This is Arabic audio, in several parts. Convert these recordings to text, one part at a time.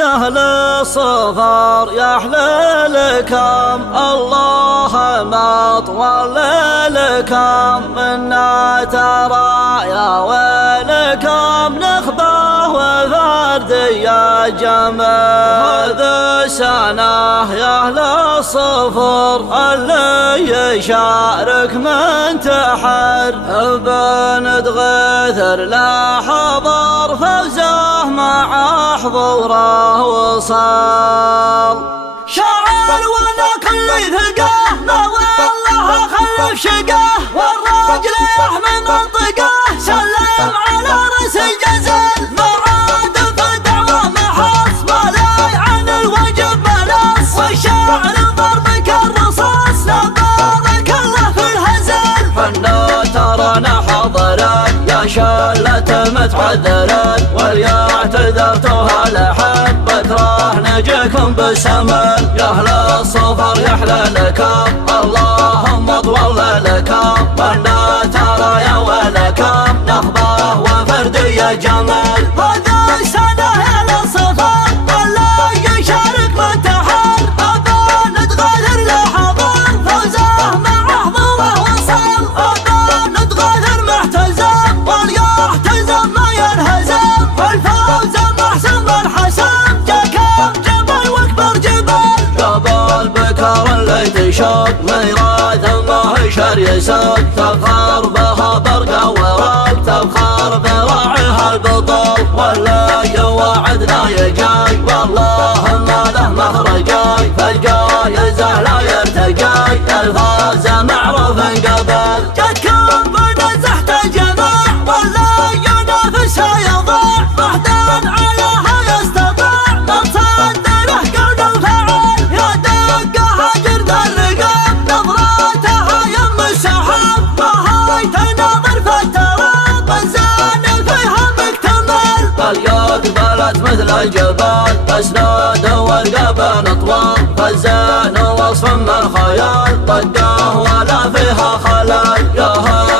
يا أهل الصفر يا أحلى لكم، الله ما طول لكم منا ترى يا ويلكم، نخبة وفرد يا جمال. هذا سنة يا أهل الصفر اللي يشارك من تحر، بند غيثر لا حضر فوزه مع حضوره وصال. شاعر ولا كل ثقه ما والله خلف شقه، والراجل يحمي منطقه سلم على رأس الجزل. ما عاد في الدعوة محص ولا عن الوجب ملص، والشاعر ضربك الرصاص لا بارك الله في الهزل. حنا ترانا حضرت يا شلة متعذرت، واليا اعتذرتوها لحد بكره نجيكم بالسمل. يا أهل الصفر يحلى لكم، اللهم طول لكم منا ترى يا ويلكم، نخبة وفرد يا جمال. هذا سنة يا أهل الصفر اللي يشارك من تحر، بند غيثر لا حضر فوزه مع حضوره وصل. بند غيثر محتزم واليحتزم ما ينهزم، الفوز محسن بالحسن جاكم جبل واكبر جبل. جبل بكر اللي تشق ميراث ما هشر يسق، تفخر بها برقه ورق، تفخر براعيها البطل. ولا يوعدنا يجاي والله ما له مخرجاي، فالجايزه لا يرتجاي الفاز معروف قبل. جتكم بنزحت الجماع ولا ينافسها يضاع، بعدين عليها يستطاع من صدره قول وفعل. يا دقها جرد الرقاب نظراتها يم السحاب، ما هي تناظر في التراب انزان فيها مكتمل. فليقبلت مثل الجبال اسناد والقبن طوال، خزان وصف من خيال طقه ولا فيها خلل. يا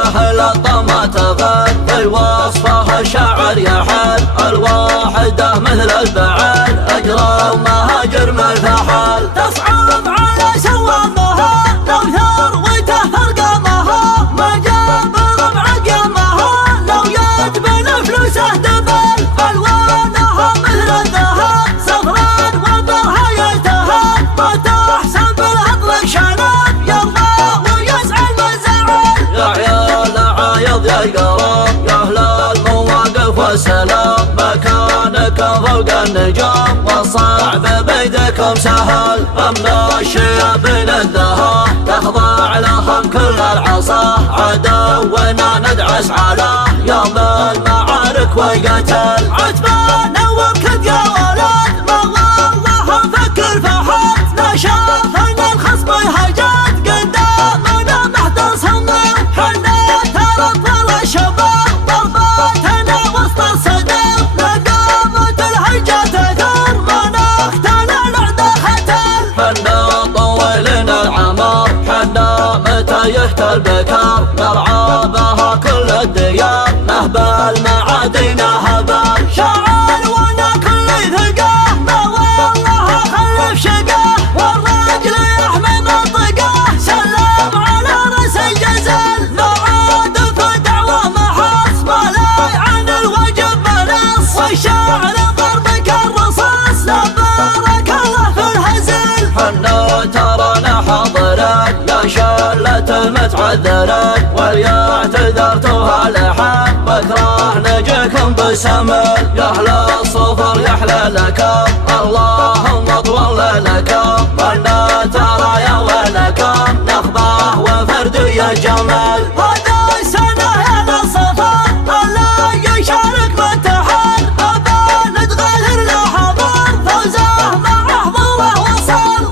اهل الطمع تغل في وصفها الشاعر يحل، الواحده مثل البعل اجرى ومهاجر من الفحل. تصعب على سوامها لو ثار وتهفر قامها، ما جاب ربع قيامها لو يتبن فلوسه دبل. الوانها مثل الذهب صفران وبرها يلتهب، ما تحسن بالاطلق شنب يرضى ويسعى المزعل. يا عيال عايض يا القرام يا اهل المواقف والسلام، مكانكم فوق النجام والصعب بيدكم سهل. اما الشيابين الدهاه تخضع لهم كل العصا، عدونا ندعس على يوم المعارك والقتل. عتبان وبكد يا ولد ما والله نفكر فحد، لا شاف ان الخصم هجت قدامنا محتصمه. حنا ترى اطفال الشباب ضرباتنا وسط الصدر، لقامت الهجه تثر ما نختنا العدا ختل. حنا طويلين العمر حنا متى يهتل بكر، نرعى بها كل الديار نهبل معادينا هبل. شاعر وانا كل ثقه ما والله خلف شقه، والراجل يحمي منطقه سلم على رأس الجزل. ما عاد في دعوة محص ولا عن الوجب ملص، والشاعر ضربك الرصاص لا بارك الله في الهزل. حنا ترانا حضرت يا شلة متعذرت، واليا اعتذرتوها لحد بكره نجيكم بالسمل. يا أهل الصفر يحلى لكم، اللهم طول لكم منا ترى يا ويلكم، نخبة وفرد يا جمال. هذا سنة يا أهل الصفر اللي يشارك من تحر، بند غيثر لا حضر فوزه مع حضوره وصل.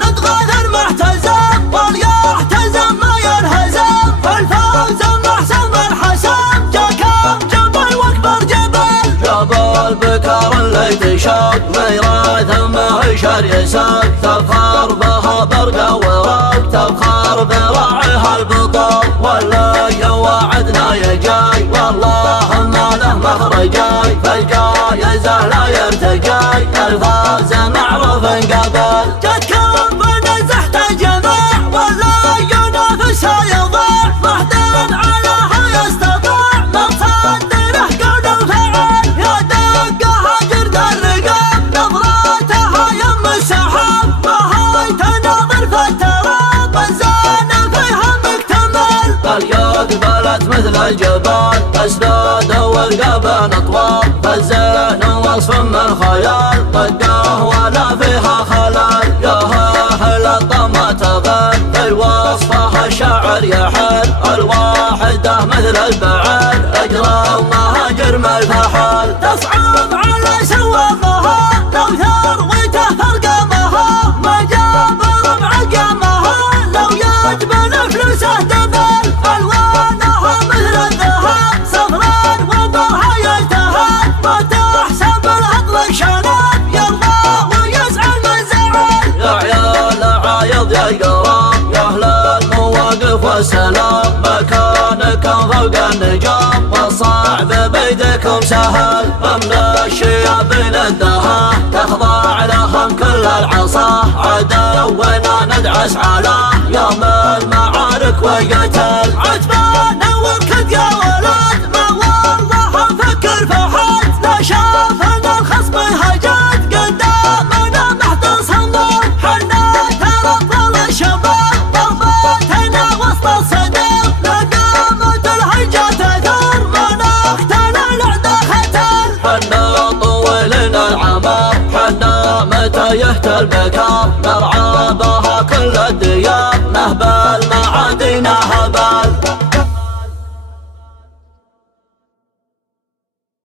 بند غيثر محتزم واليحتزم ما ينهزم، الفوز محسن بالحسن جاكم جبل واكبر جبل. جبل بكر اللي تشق ميراث ما هشر يسق، تفخر بها برقه ورق، تفخر براعيها البطل. ولا يوعدنا يجاي والله ما له مخرجاي، فالجايزه لا يرتجاي الفوز معروف قبل. جدكم بنزحت الجميع ولا ينافسها يضيع، وحدا علىها يستطيع من صدره قول وفعل. يا دقها جرد الرقاب نظراتها يم السحاب، وهي تناظر في التراب الزين فيها مكتمل. بل يقبلت مثل الجبال أسداد ورقاب أطوال، فالزين وصف من خيال طقه ولا فيها خلل. ياهل الطمة تغل في وصفها الشاعر يحل، الواحدة مثل البعل أجرى ومهاجر ما الفحل. تصعب على سوافها لو ثروته فرقمها، ما جاب ربع قامها لو يجبن فلوسه دبل. ألوانها مثل الذهب صفرا وبرها يلتهب، ما تحسب العقل شنب يرضى ويزعل من زعل. يا عيال عايض يا القرام يا أهل المواقف والسلام، مكانكم فوق النجام والصعب بيدكم سهل. من الشيابين الدهى تخضع لهم كل العصا، عدونا ندعس على يوم المعارك ويقتل. عتبان وكد يا ولد ما والله نفكر في حد، لا شافنا الخصم هجت قدامنا محت صندوق. حنا ترى ابطال الشباب ضربتنا وسط الصدر، لقامت الهجة تثور مناختنا الأعداء ختل. حنا طولنا العمر حنا متى يهتل بكار، نرعى بها كل الديار نهبة